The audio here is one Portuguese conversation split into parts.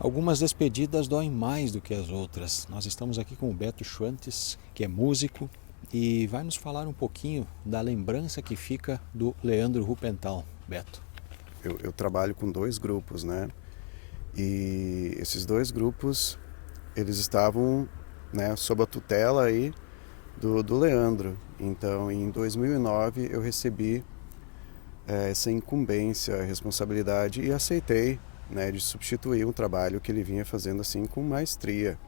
Algumas despedidas doem mais do que as outras. Nós estamos aqui com o Beto Schwantes, que é músico, e vai nos falar um pouquinho da lembrança que fica do Leandro Rupental. Beto. Eu trabalho com dois grupos, né? E esses dois grupos, eles estavam, né, sob a tutela aí do Leandro. Então, em 2009, eu recebi essa incumbência, a responsabilidade e aceitei, né, de substituir um trabalho que ele vinha fazendo assim com maestria.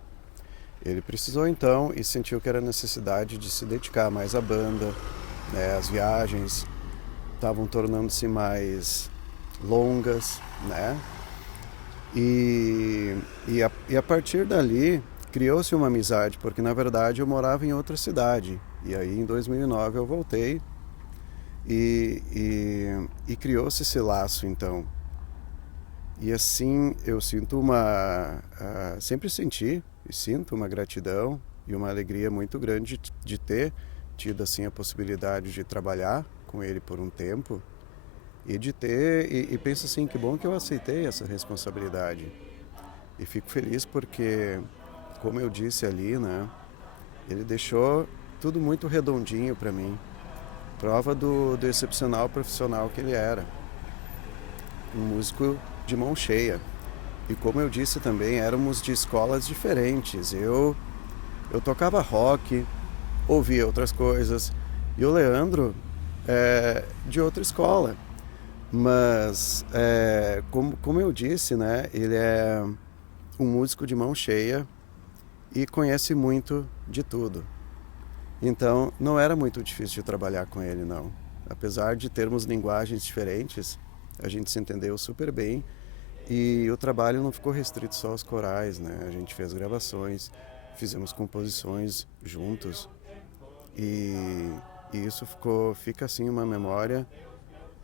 Ele precisou então e sentiu que era necessidade de se dedicar mais à banda, né? As viagens estavam tornando-se mais longas, né? E a partir dali criou-se uma amizade, porque na verdade eu morava em outra cidade. E aí em 2009 eu voltei e criou-se esse laço então. E assim eu sinto sempre senti e sinto uma gratidão e uma alegria muito grande de ter tido assim a possibilidade de trabalhar com ele por um tempo e de ter e penso assim que bom que eu aceitei essa responsabilidade e fico feliz porque, como eu disse ali, né, ele deixou tudo muito redondinho para mim, prova do excepcional profissional que ele era, um músico de mão cheia. E como eu disse também, éramos de escolas diferentes. Eu tocava rock, ouvia outras coisas, e o Leandro é de outra escola. Mas, como eu disse, né, ele é um músico de mão cheia e conhece muito de tudo. Então, não era muito difícil de trabalhar com ele, não. Apesar de termos linguagens diferentes, a gente se entendeu super bem e o trabalho não ficou restrito só aos corais, né? A gente fez gravações, fizemos composições juntos e, e isso fica assim uma memória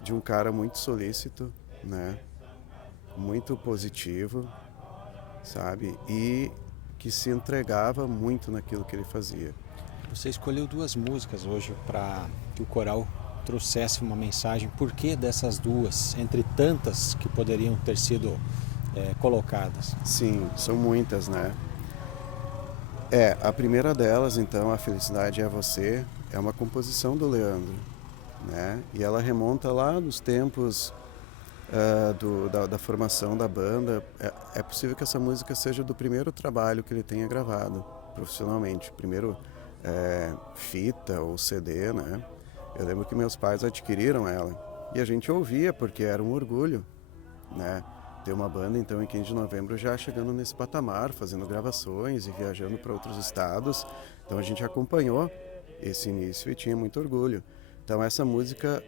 de um cara muito solícito, né? Muito positivo, sabe? E que se entregava muito naquilo que ele fazia. Você escolheu duas músicas hoje para que o coral trouxesse uma mensagem. Por que dessas duas, entre tantas que poderiam ter sido colocadas? Sim, são muitas, né? A primeira delas, então, A Felicidade é Você, é uma composição do Leandro, né? E ela remonta lá nos tempos da formação da banda. É possível que essa música seja do primeiro trabalho que ele tenha gravado profissionalmente, primeiro fita ou CD, né? Eu lembro que meus pais adquiriram ela e a gente ouvia porque era um orgulho, né? Ter uma banda então em 15 de novembro já chegando nesse patamar, fazendo gravações e viajando para outros estados. Então a gente acompanhou esse início e tinha muito orgulho. Então essa música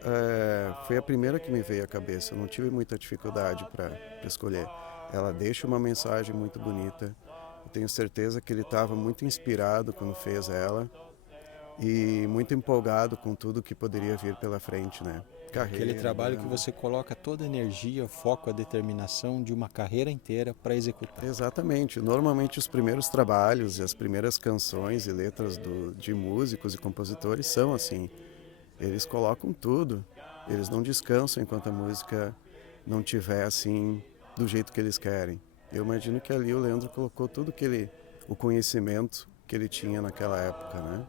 foi a primeira que me veio à cabeça. Eu não tive muita dificuldade para escolher. Ela deixa uma mensagem muito bonita. Eu tenho certeza que ele estava muito inspirado quando fez ela e muito empolgado com tudo que poderia vir pela frente, né? Aquele Carreira, trabalho que banda. você coloca toda a energia, o foco, a determinação de uma carreira inteira para executar. Exatamente. Normalmente os primeiros trabalhos e as primeiras canções e letras de músicos e compositores são assim. Eles colocam tudo. Eles não descansam enquanto a música não tiver assim do jeito que eles querem. Eu imagino que ali o Leandro colocou tudo o conhecimento que ele tinha naquela época, né?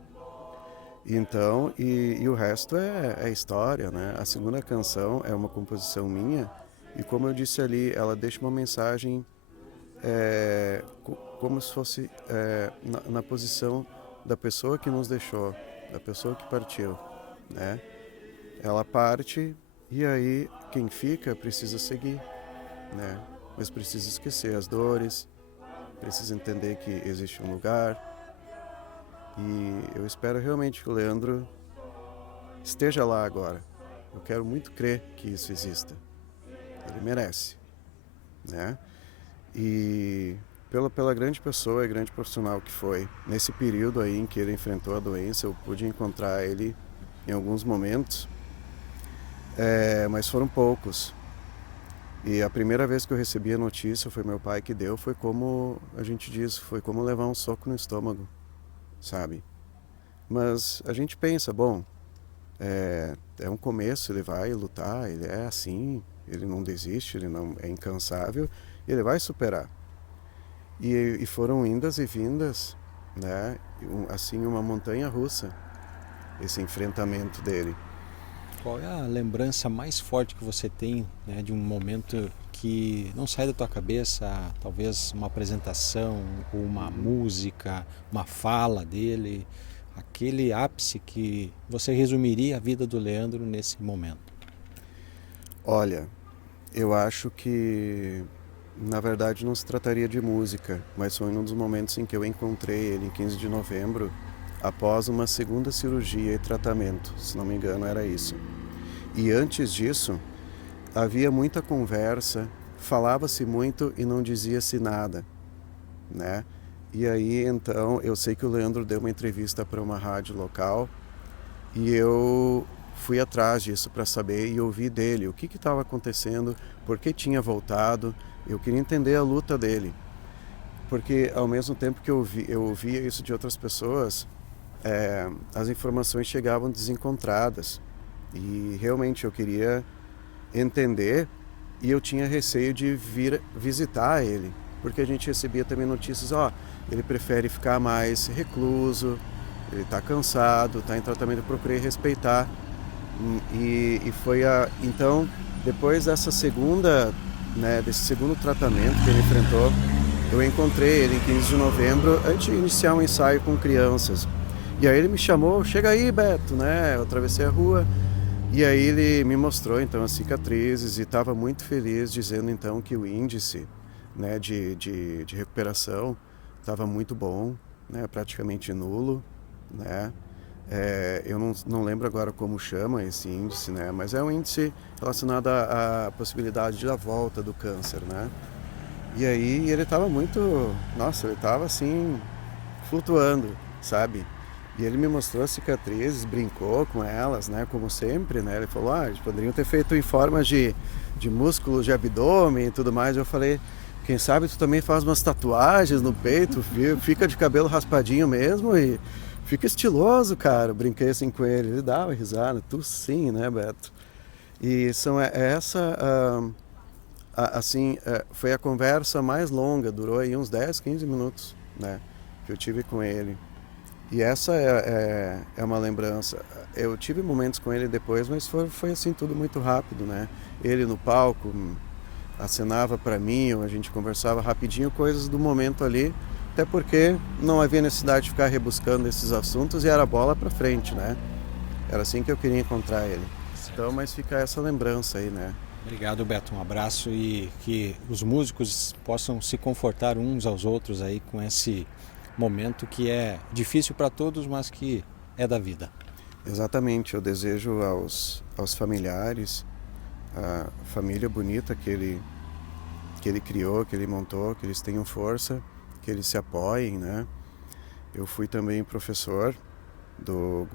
Então, e o resto é história, né? A segunda canção é uma composição minha e como eu disse ali, ela deixa uma mensagem como se fosse na posição da pessoa que nos deixou, da pessoa que partiu, né? Ela parte e aí quem fica precisa seguir, né? Mas precisa esquecer as dores, precisa entender que existe um lugar e eu espero realmente que o Leandro esteja lá agora. Eu quero muito crer que isso exista. Ele merece, né? E pela grande pessoa e grande profissional que foi, nesse período aí em que ele enfrentou a doença, eu pude encontrar ele em alguns momentos, mas foram poucos. E a primeira vez que eu recebi a notícia foi meu pai que deu, foi como a gente diz, foi como levar um soco no estômago, sabe? Mas a gente pensa, bom, é um começo, ele vai lutar, ele é assim, ele não desiste, ele não é incansável, e ele vai superar. E foram indas e vindas, né? Assim, uma montanha russa, esse enfrentamento dele. Qual é a lembrança mais forte que você tem, né, de um momento que não sai da tua cabeça, talvez uma apresentação, ou uma música, uma fala dele, aquele ápice que você resumiria a vida do Leandro nesse momento? Olha, eu acho que na verdade não se trataria de música, mas foi um dos momentos em que eu encontrei ele em 15 de novembro, após uma segunda cirurgia e tratamento, se não me engano era isso. E antes disso, havia muita conversa, falava-se muito e não dizia-se nada, né? E aí então, eu sei que o Leandro deu uma entrevista para uma rádio local e eu fui atrás disso para saber e ouvir dele o que estava acontecendo, por que tinha voltado. Eu queria entender a luta dele, porque ao mesmo tempo que eu ouvia isso de outras pessoas, as informações chegavam desencontradas e realmente eu queria entender e eu tinha receio de vir visitar ele, porque a gente recebia também notícias, ele prefere ficar mais recluso, ele está cansado, está em tratamento, eu procurei respeitar. E foi então, depois dessa segunda, né, desse segundo tratamento que ele enfrentou, eu encontrei ele em 15 de novembro, antes de iniciar um ensaio com crianças. E aí ele me chamou, chega aí, Beto, né? Eu atravessei a rua e aí ele me mostrou então as cicatrizes e estava muito feliz, dizendo então que o índice, né, de recuperação estava muito bom, né, praticamente nulo, né? Eu não lembro agora como chama esse índice, né? Mas é um índice relacionado à possibilidade da volta do câncer, né? E aí ele estava nossa, ele estava assim, flutuando, sabe? E ele me mostrou as cicatrizes, brincou com elas, né? Como sempre, né? Ele falou, eles poderiam ter feito em forma de músculos de abdômen e tudo mais. Eu falei, quem sabe tu também faz umas tatuagens no peito, fica de cabelo raspadinho mesmo e fica estiloso, cara. Brinquei assim com ele, ele dava risada, tu sim, né, Beto? E assim, foi a conversa mais longa, durou aí uns 10, 15 minutos, né, que eu tive com ele. E essa é uma lembrança. Eu tive momentos com ele depois, mas foi assim tudo muito rápido, né? Ele no palco acenava para mim, ou a gente conversava rapidinho, coisas do momento ali, até porque não havia necessidade de ficar rebuscando esses assuntos e era bola para frente, né? Era assim que eu queria encontrar ele. Então, mas fica essa lembrança aí, né? Obrigado, Beto. Um abraço e que os músicos possam se confortar uns aos outros aí com esse momento que é difícil para todos, mas que é da vida. Exatamente. Eu desejo aos familiares, a família bonita que ele criou, que ele montou, que eles tenham força, que eles se apoiem, né? Eu fui também professor do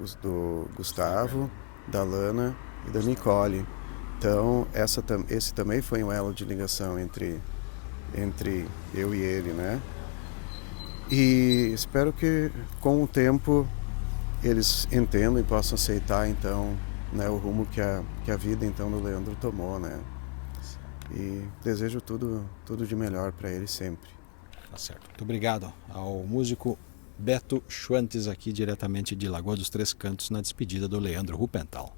Gustavo, da Lana e da Nicole. Então, esse também foi um elo de ligação entre eu e ele, né? E espero que com o tempo eles entendam e possam aceitar então, né, o rumo que a vida então do Leandro tomou, né? E desejo tudo de melhor para ele sempre. Tá certo. Muito obrigado ao músico Beto Schwantes aqui diretamente de Lagoa dos Três Cantos na despedida do Leandro Rupental.